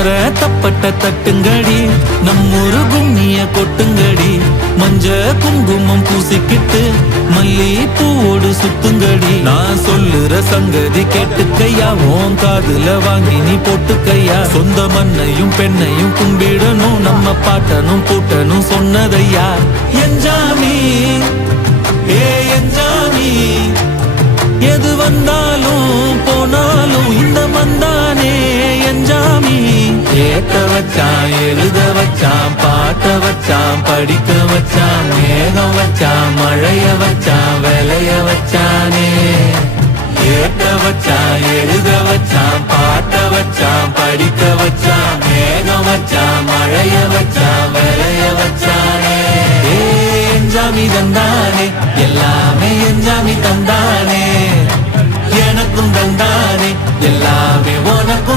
தாமர தப்பட்ட தட்டுங்கடி நம்மொரு கும்மிய கொட்டுங்கடி மஞ்ச குங்குமம் பூசிக்கிட்டு மல்லி பூவோடு சுத்துங்கடி நான் சொல்லுற சங்கதி கேட்டுக்கையா உன் காதுல வாங்கி நீ போட்டுக்கையா சொந்த மண்ணையும் பெண்ணையும் கும்பிடணும் நம்ம பாட்டனும் பூட்டனும் சொன்னதையா என்ஜாமி ஏ என்ஜாமி எது வந்தாலும் போனாலும் இந்த மந்தானே என்ஜாமி ஏத்த வச்சான் எழுத வச்சான் பாட்ட வச்சான் படிக்க வச்சான் மேகம் வச்சான் மழைய வச்சான் விளைய வச்சானே ஏத்த வச்சான் எழுத வச்சான் பாட்ட வச்சான் படிக்க வச்சான் மேகம் வச்சான் மழைய வச்சான் விளைய வச்சானே என்ஜாமி தந்தானே எல்லாமே என்ஜாமி தந்தானே எனக்கும் தந்தானே எல்லாமே உனக்கும்